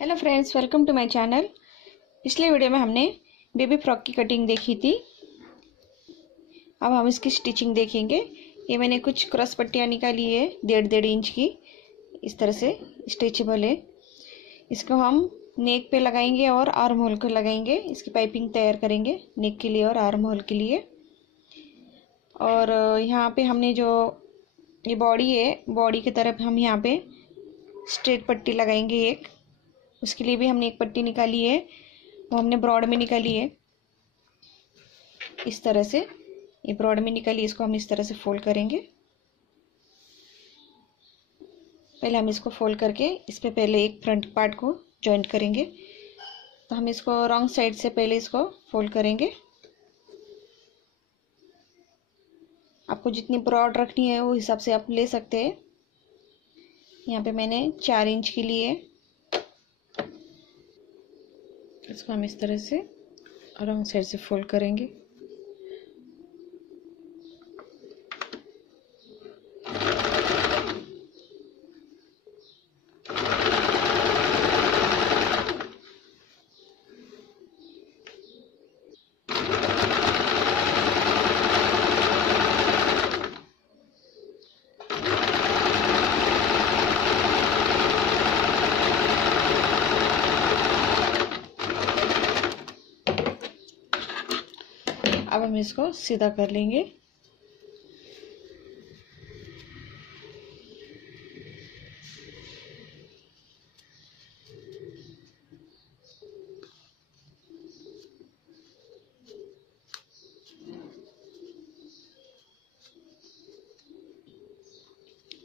Hello friends, welcome to my channel. पिछले video में हमने बेबी फ्रॉक की कटिंग देखी थी। अब हम इसकी स्टिचिंग देखेंगे। ये मैंने कुछ क्रॉस पट्टियाँ निकाली है 1.5 इंच की, इस तरह से स्ट्रेचेबल है। इसको हम नेक पे लगाएंगे और आर्म होल को लगाएंगे। इसकी पाइपिंग तैयार करेंगे नेक के लिए और आर्म होल के लिए। और यहाँ पे हमने जो ये बॉडी है, बॉडी की तरफ हम यहाँ पे स्ट्रेट पट्टी लगाएंगे एक। उसके लिए भी हमने एक पट्टी निकाली है, वो हमने ब्रॉड में निकाली है इस तरह से। ये ब्रॉड में निकाली, इसको हम इस तरह से फोल्ड करेंगे। पहले हम इसको फोल्ड करके इस पे पहले एक फ्रंट पार्ट को जॉइंट करेंगे। तो हम इसको रॉन्ग साइड से पहले इसको फोल्ड करेंगे। आपको जितनी ब्रॉड रखनी है वो हिसाब से आप ले सकते हैं। यहाँ पे मैंने 4 इंच की ली है। इसको हम इस तरह से रॉन्ग साइड से फोल्ड करेंगे। अब हम इसको सीधा कर लेंगे।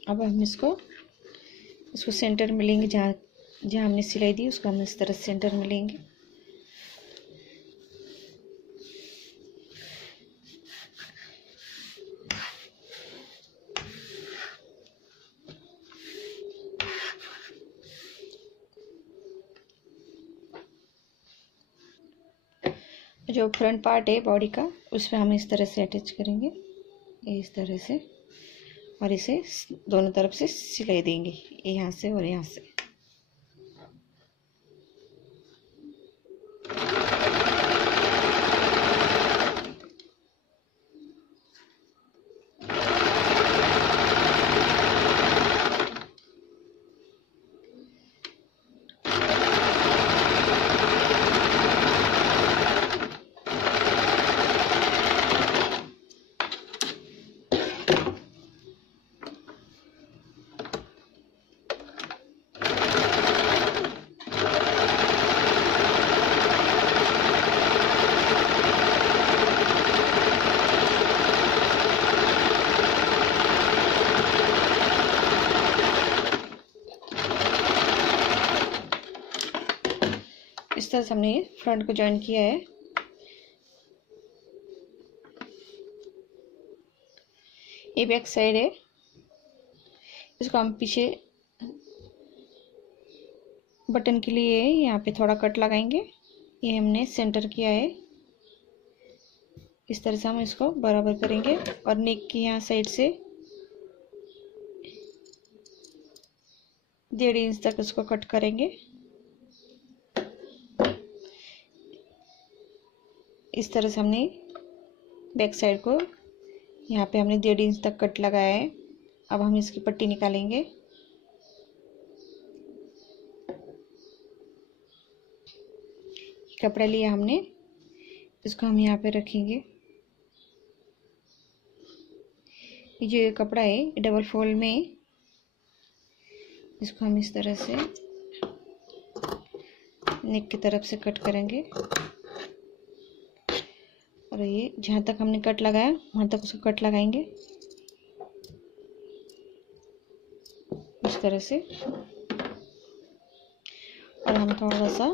अब हम इसको सेंटर में लेंगे। जहाँ जहाँ हमने सिलाई दी उसको हम इस तरह सेंटर में लेंगे। जो फ्रंट पार्ट है बॉडी का, उसमें हम इस तरह से अटैच करेंगे, इस तरह से। और इसे दोनों तरफ से सिलाई देंगे, यहाँ से और यहाँ से। इस तरह से हमने फ्रंट को जॉइन किया है। ये बैक साइड है। इसको हम पीछे बटन के लिए यहाँ पे थोड़ा कट लगाएंगे। ये हमने सेंटर किया है। इस तरह से हम इसको बराबर करेंगे और नेक की यहाँ साइड से 1.5 इंच तक इसको कट करेंगे। इस तरह से हमने बैक साइड को यहाँ पे हमने 1.5 इंच तक कट लगाया है। अब हम इसकी पट्टी निकालेंगे। कपड़ा लिया हमने, इसको हम यहाँ पे रखेंगे। ये जो कपड़ा है डबल फोल्ड में, इसको हम इस तरह से नेक की तरफ से कट करेंगे। और ये जहाँ तक हमने कट लगाया वहाँ तक उसको कट लगाएंगे इस तरह से। और हम थोड़ा सा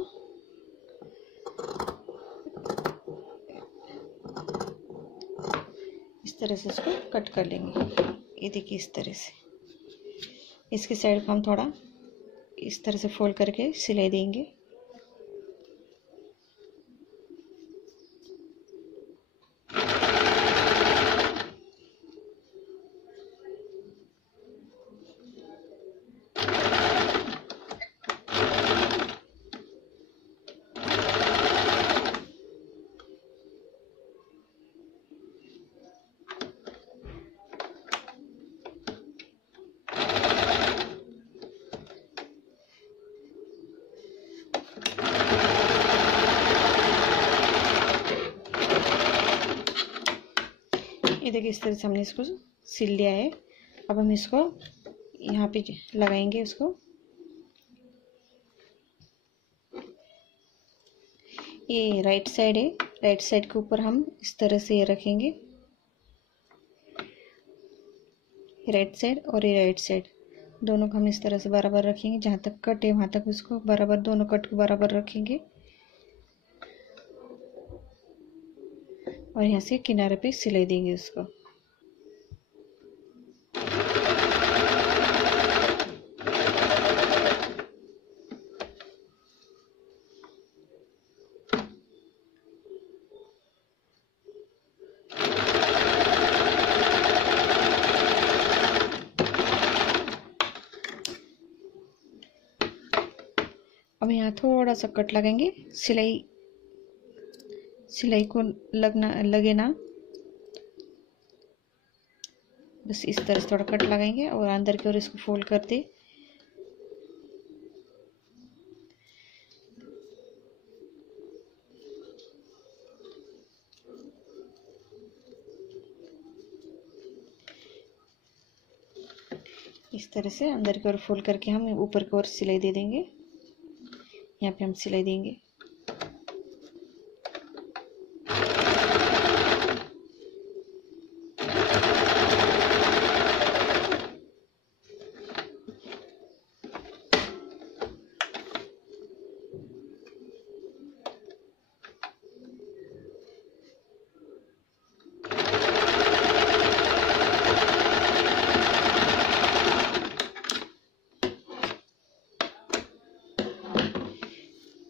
इस तरह से इसको कट कर लेंगे। ये देखिए इस तरह से। इसकी साइड को हम थोड़ा इस तरह से फोल्ड करके सिलाई देंगे। देखिए इस तरह से हमने इसको सिल लिया है। अब हम इसको यहाँ पे लगाएंगे उसको। ये राइट साइड है, राइट साइड के ऊपर हम इस तरह से ये रखेंगे, राइट साइड और ये राइट साइड दोनों को हम इस तरह से बराबर रखेंगे। जहाँ तक कट है वहाँ तक उसको बराबर, दोनों कट को बराबर रखेंगे और यहाँ से किनारे पे सिलाई देंगे उसको। अब यहाँ थोड़ा सा कट लगाएंगे, सिलाई को लगे ना, बस इस तरह से थोड़ा कट लगाएंगे और अंदर की ओर इसको फोल्ड कर दे। इस तरह से अंदर की ओर फोल्ड करके हम ऊपर की ओर सिलाई दे देंगे। यहाँ पे हम सिलाई देंगे।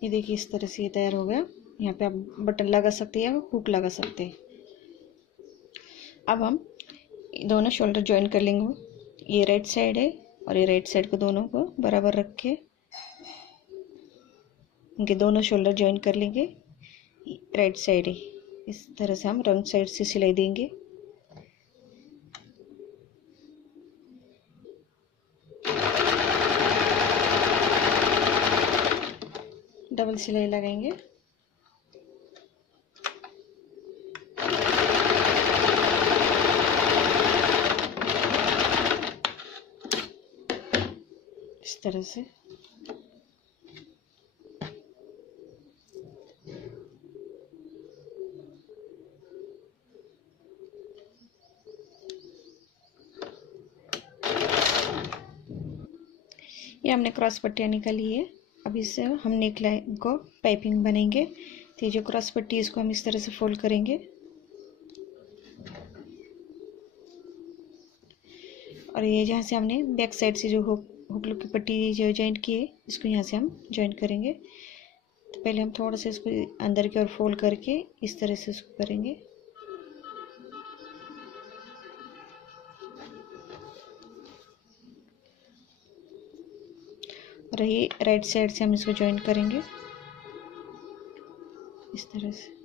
ये देखिए इस तरह से ये तैयार हो गया। यहाँ पे आप बटन लगा सकते हैं या हुक लगा सकते हैं। अब हम दोनों शोल्डर ज्वाइन कर लेंगे। ये राइट साइड है और ये राइट साइड को दोनों को बराबर रख के इनके दोनों शोल्डर ज्वाइन कर लेंगे। राइट साइड है, इस तरह से हम रंग साइड से सिलाई देंगे। डबल सिलाई लगाएंगे। इस तरह से ये हमने क्रॉस पट्टियाँ निकाली है। अब इससे हम नेकलाइन को पाइपिंग बनेंगे। तो ये जो क्रॉस पट्टी इसको हम इस तरह से फोल्ड करेंगे और ये जहाँ से हमने बैक साइड से जो हुक की पट्टी जो जॉइंट की है इसको यहाँ से हम जॉइंट करेंगे। तो पहले हम थोड़ा सा इसको अंदर की ओर फोल्ड करके इस तरह से इसको करेंगे। और ये राइट साइड से हम इसको जॉइंट करेंगे इस तरह से।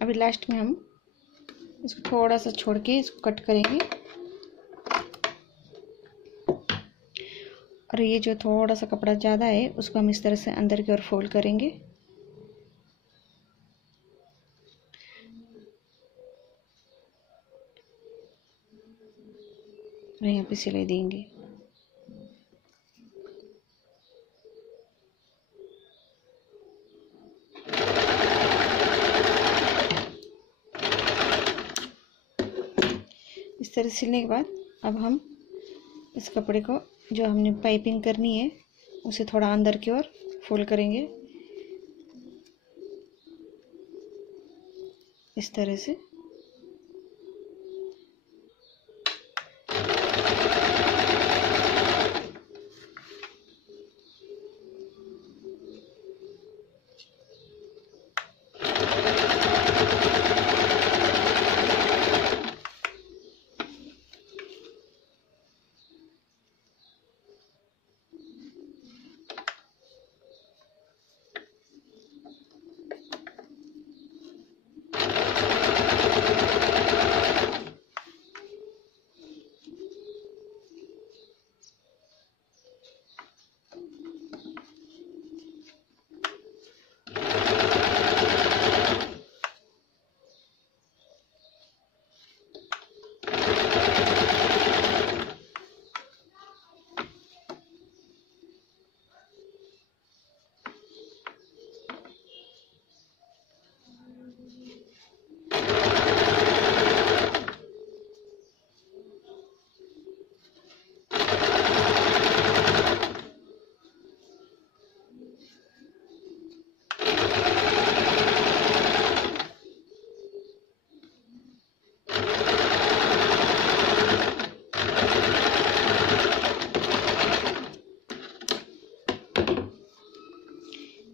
अभी लास्ट में हम इसको थोड़ा सा छोड़ के इसको कट करेंगे और ये जो थोड़ा सा कपड़ा ज़्यादा है उसको हम इस तरह से अंदर की ओर फोल्ड करेंगे। और यहाँ पे सिलाई देंगे। इस तरह सिलने के बाद अब हम इस कपड़े को जो हमने पाइपिंग करनी है उसे थोड़ा अंदर की ओर फोल्ड करेंगे इस तरह से।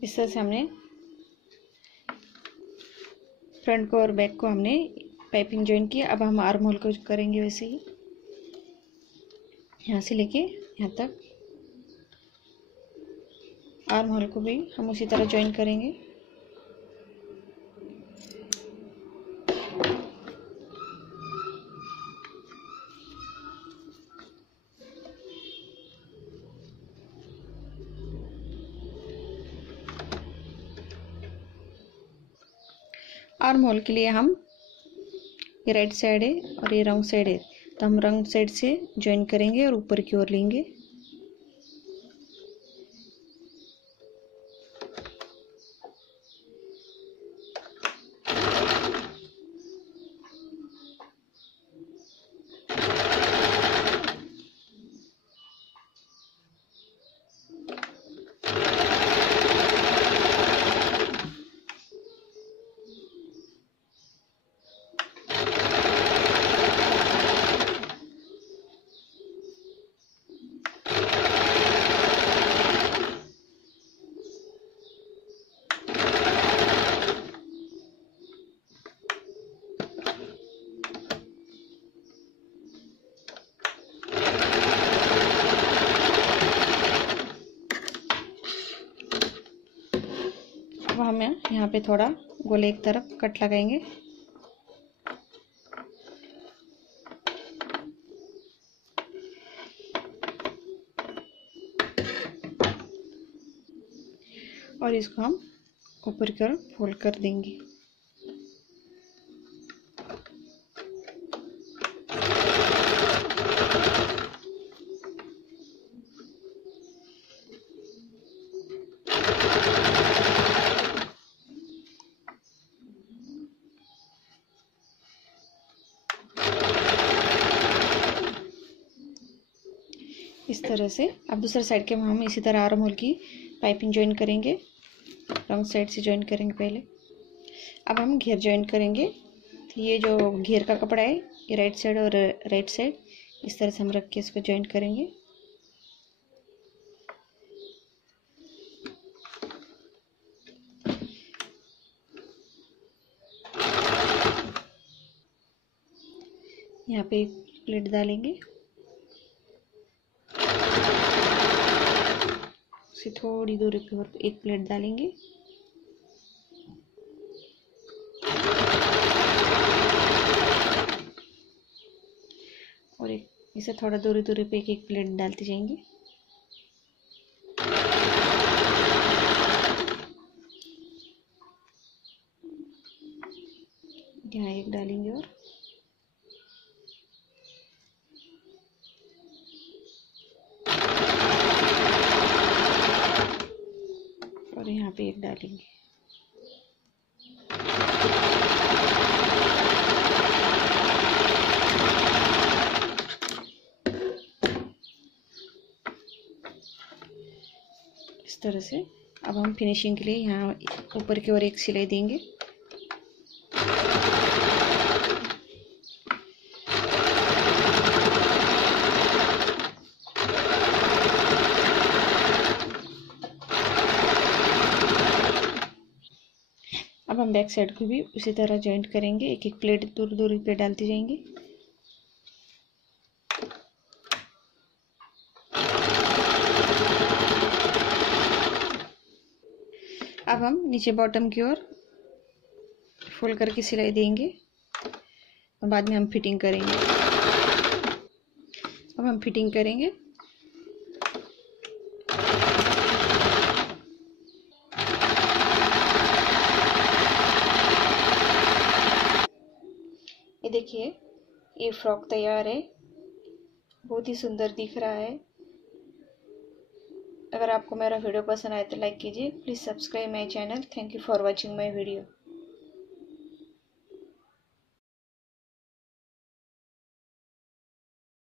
इस तरह से हमने फ्रंट को और बैक को हमने पाइपिंग जॉइन किया। अब हम आर्म होल को करेंगे वैसे ही, यहाँ से लेके यहाँ तक आर्म होल को भी हम उसी तरह जॉइन करेंगे। आर्म होल के लिए हम ये राइट साइड है और ये रॉन्ग साइड है, तो हम रॉन्ग साइड से ज्वाइन करेंगे और ऊपर की ओर लेंगे। अब हम यहाँ पे थोड़ा गोले एक तरफ कट लगाएंगे। और इसको हम ऊपर की ओर फोल्ड कर देंगे। इस तरह से अब दूसरे साइड के हम इसी तरह आर्म होल की पाइपिंग ज्वाइन करेंगे। रॉन्ग साइड से ज्वाइन करेंगे पहले। अब हम घेर ज्वाइन करेंगे। तो ये जो घेर का कपड़ा है ये राइट साइड और राइट साइड इस तरह से हम रख के इसको ज्वाइन करेंगे। यहाँ पे एक प्लेट डालेंगे, से थोड़ी दूरी पर एक प्लेट डालेंगे। और एक इसे थोड़ा दूरी दूरी पे एक एक प्लेट डालते जाएंगे। यहाँ एक डालेंगे और यहाँ पे एक डालेंगे। इस तरह से अब हम फिनिशिंग के लिए यहाँ ऊपर की ओर एक सिलाई देंगे। अब हम बैक साइड को भी उसी तरह जॉइंट करेंगे, एक एक प्लेट दूर दूरी पे डालते जाएंगे। अब हम नीचे बॉटम की ओर फोल्ड करके सिलाई देंगे और बाद में हम फिटिंग करेंगे। अब हम फिटिंग करेंगे। ये देखिए, ये फ्रॉक तैयार है, बहुत ही सुंदर दिख रहा है। अगर आपको मेरा वीडियो पसंद आए तो लाइक कीजिए। Please subscribe my channel. Thank you for watching my video.